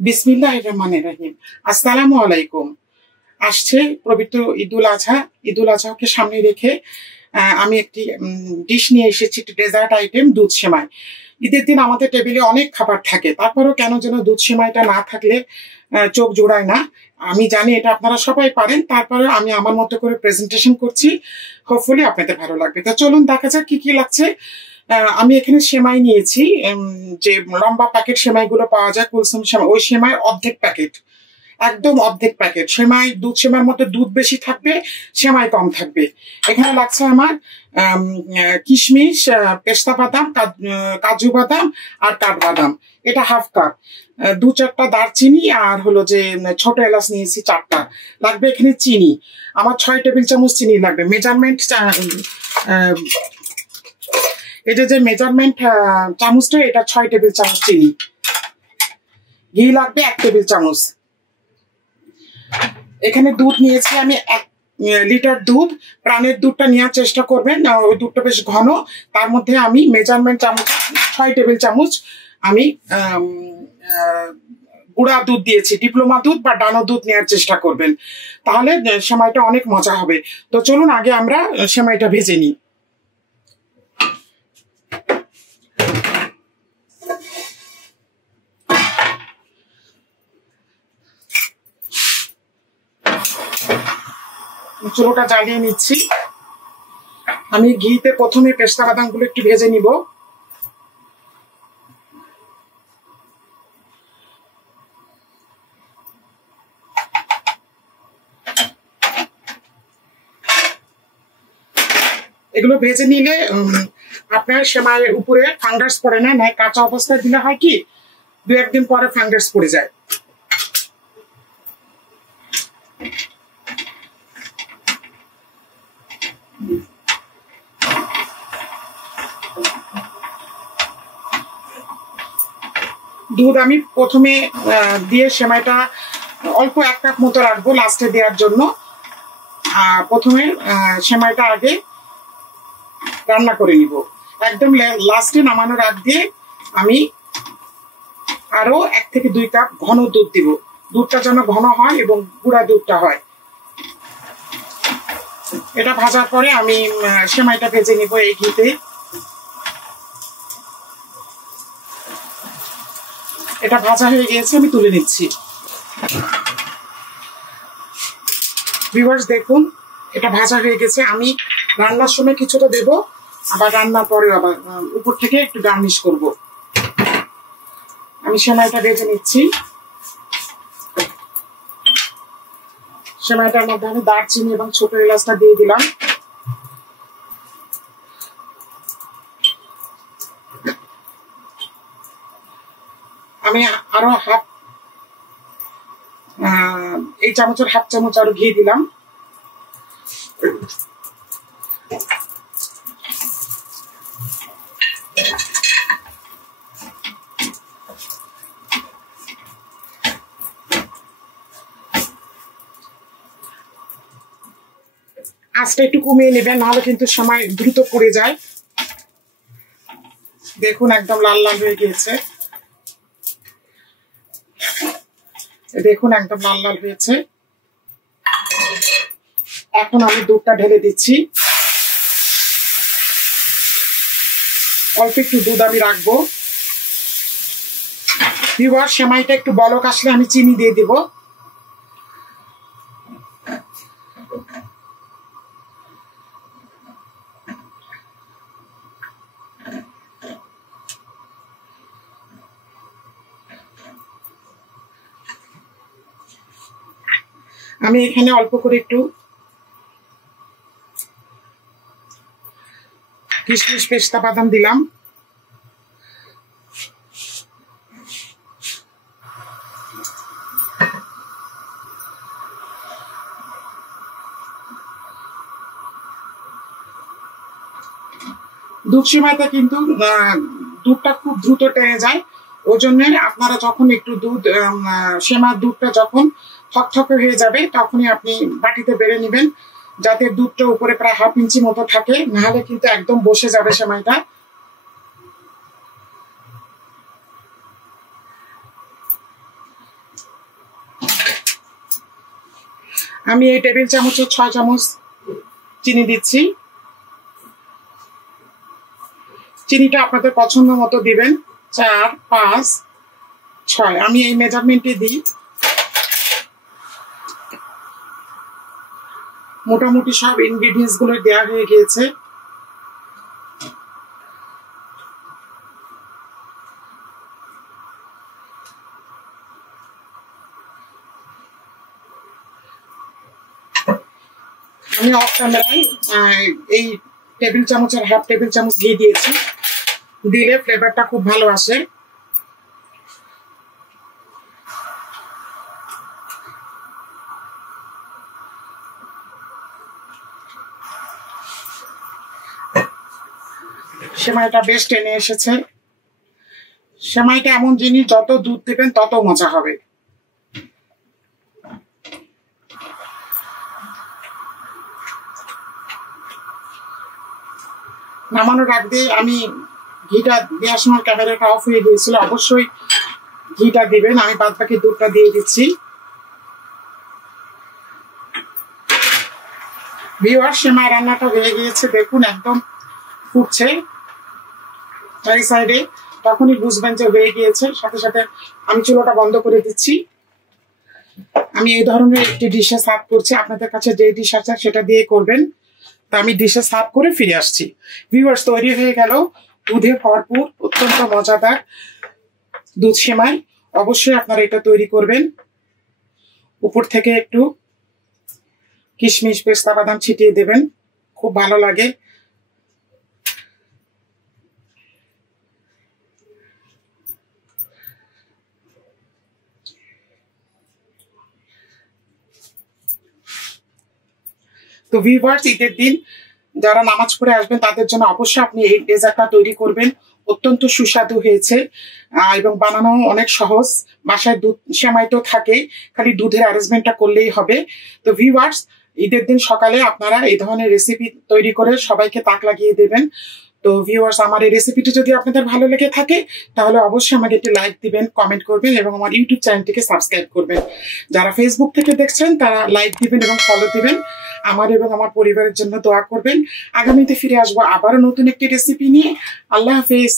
বিসমিল্লাহির রহমানির রহিম। আসসালামু আলাইকুম। আসছে পবিত্র ঈদুল আজহা। ঈদুল আজহাকে সামনে রেখে আমি একটি ডিশ নিয়ে এসেছি, একটি ডেজার্ট আইটেম, দুধ সেমাই। ঈদের দিন আমাদের টেবিলে অনেক খাবার থাকে, তারপরেও কেন যেন দুধ সেমাইটা না থাকলে চোখ জোড়ায় না। আমি জানি এটা আপনারা সবাই পারেন, তারপরে আমি আমার মতো করে প্রেজেন্টেশন করছি, হোপফুলি আপনাদের ভালো লাগবে। তো চলুন দেখা যাক কি কি লাগছে। আমি এখানে সেমাই নিয়েছি, যে লম্বা প্যাকেট সেমাইগুলো পাওয়া যায়, কুলসুম সেমাই, ওই সেমাইয়ের অর্ধেক প্যাকেট, একদম অর্ধেক প্যাকেট সেমাই। দুধ সেমাইয়ের মধ্যে দুধ বেশি থাকবে, সেমাই কম থাকবে। এখানে লাগছে আমার কিশমিশ, পেস্তা বাদাম, কাজু বাদাম আর কাঠবাদাম, এটা হাফ কাপ। 2-4টা দারচিনি আর হলো যে ছোট এলাচ নিয়েছি 4টা। লাগবে এখানে চিনি, আমার 6 টেবিল চামচ চিনি লাগবে। মেজারমেন্ট এটা যে মেজারমেন্ট চামচটা, এটা 6 টেবিল চামচ চিনি। ঘি লাগবে 1 টেবিল চামচ। এখানে দুধ নিয়েছি আমি 1 লিটার দুধ। প্রাণের দুধটা নেওয়ার চেষ্টা করবেন, ওই দুধটা বেশ ঘন। তার মধ্যে আমি মেজারমেন্ট চামচ 6 টেবিল চামচ আমি গুঁড়া দুধ দিয়েছি। ডিপ্লোমা দুধ বা ডানো দুধ নেওয়ার চেষ্টা করবেন, তাহলে সেমাইটা অনেক মজা হবে। তো চলুন আগে আমরা সেমাইটা ভেজে নিই। চুলোটা জ্বালিয়ে নিচ্ছি। আমি ঘিতে প্রথমে পেস্তা বাদামগুলো একটু ভেজে নিব। এগুলো ভেজে নিলে আপনার সেমাইয়ের উপরে ফাঙ্গাস পড়ে না। কাঁচা অবস্থায় দিলে হয় কি, 2-1 দিন পরে ফাঙ্গাস পড়ে যায়। দুধ আমি প্রথমে দিয়ে সেমাইটা অল্প 1 কাপ মতো রাখবো লাস্টে দেওয়ার জন্য। প্রথমে সেমাইটা আগে রান্না করে নিব। একদম লাস্টে নামানোর আগ দিয়ে আমি আরো 1 থেকে 2 কাপ ঘন দুধ দিব। দুধটা যেন ঘন হয় এবং গুঁড়া দুধটা হয়। এটা ভাজার পরে আমি সেমাইটা ভেজে নিব এই ঘিতে। এটা ভাজা হয়ে গিয়েছে, আমি তুলে নিচ্ছি। ভিউয়ার্স দেখুন, এটা ভাজা হয়ে গেছে। আমি রান্নার সময় কিছুটা দেব, আবার রান্নার পরে আবার উপর থেকে একটু গার্নিশ করব। আমি সেমাইটা ভেজে নিচ্ছি। সেমাইটার মধ্যে আমি দারচিনি এবং ছোট এলাচটা দিয়ে দিলাম। আমি আরো এই চামচের হাফ চামচ আরো ঘি দিলাম। আঁচটা একটু কমিয়ে নেবেন, নাহলে কিন্তু সময় দ্রুত পড়ে যায়। দেখুন একদম লাল লাল হয়ে গিয়েছে। দেখুন একদম লাল লাল হয়েছে। এখন আমি দুধটা ঢেলে দিচ্ছি। অল্প একটু দুধ আমি রাখবো। ভিউয়ার, সেমাইটা একটু বলক আসলে আমি চিনি দিয়ে দিব। আমি এখানে অল্প করে একটু কিশমিশ, পেস্তা বাদাম দিলাম। দুধ সেমাইতে কিন্তু দুধটা খুব দ্রুত টেনে যায়। ওই জন্য আপনারা যখন একটু দুধ সেমাইয়ের দুধটা যখন থকথকে হয়ে যাবে, তখনই আপনি বাটিতে বেড়ে নেবেন, যাতে দুধটা উপরে প্রায় 1/2 ইঞ্চি মতো থাকে, নাহলে কিন্তু একদম বসে যাবে সেমাইটা। আমি এই টেবিল চামচের 6 চামচ চিনি দিচ্ছি। চিনিটা আপনাদের পছন্দ মতো দিবেন, 4, 5, 6, আমি এই মেজারমেন্টে দিই। মোটামুটি সব ইনগ্রেডিয়েন্টস গুলো দেওয়া হয়ে গিয়েছে। আমি অফ ক্যামেরায় এই টেবিল চামচের হাফ টেবিল চামচ ঘি দিয়েছি, দিলে ফ্লেভারটা খুব ভালো আসে। সেমাইটা বেশ টেনে এসেছে। সেমাইটা এমন জিনিস, যত দুধ দেবেন তত মজা হবে। নামানোর আগ দিয়ে আমি ঘিটা দেওয়ার সময় ক্যামেরাটা অফ হয়ে গিয়েছিল, অবশ্যই ঘিটা দিবেন। আমি বাদ বাকি দুধটা দিয়ে দিচ্ছি। ভিউয়ার্স, সেমাই রান্নাটা হয়ে গিয়েছে, দেখুন একদম ফুটছে চারি সাইডে। তখনই বুঝবেন যে হয়ে গিয়েছে। সাথে সাথে আমি চুলাটা বন্ধ করে দিচ্ছি। আমি এই ধরনের একটি ডিশে সার্ভ করছি, আপনাদের কাছে যে ডিশ আছে সেটা দিয়ে করবেন। তা আমি ডিশে সার্ভ করে ফিরে আসছি। ভিউয়ার্স, তৈরি হয়ে গেল দুধে ভরপুর অত্যন্ত মজাদার দুধ সেমাই। অবশ্যই আপনারা এটা তৈরি করবেন। উপর থেকে একটু কিশমিশ, পেস্তা বাদাম ছিটিয়ে দেবেন, খুব ভালো লাগে। তো ভিউয়ার্স, ঈদের দিন যারা নামাজ পড়ে আসবেন তাদের জন্য অবশ্যই আপনি এই ডেজার্টটা তৈরি করবেন। অত্যন্ত সুস্বাদু হয়েছে এবং বানানো অনেক সহজ। বাসায় দুধ সেমাই তো থাকে, খালি দুধের অ্যারেঞ্জমেন্টটা করলেই হবে। তো ভিউয়ার্স, ঈদের দিন সকালে আপনারা এই ধরনের রেসিপি তৈরি করে সবাইকে তাক লাগিয়ে দেবেন। তো ভিউয়ার্স, আমার এই রেসিপিটি যদি আপনাদের ভালো লেগে থাকে তাহলে অবশ্যই আমাকে একটি লাইক দিবেন, কমেন্ট করবেন এবং আমার ইউটিউব চ্যানেলটিকে সাবস্ক্রাইব করবেন। যারা ফেসবুক থেকে দেখছেন তারা লাইক দিবেন এবং ফলো দিবেন। আমার এবং আমার পরিবারের জন্য দোয়া করবেন। আগামীতে ফিরে আসবো আবারও নতুন একটি রেসিপি নিয়ে। আল্লাহ হাফেজ।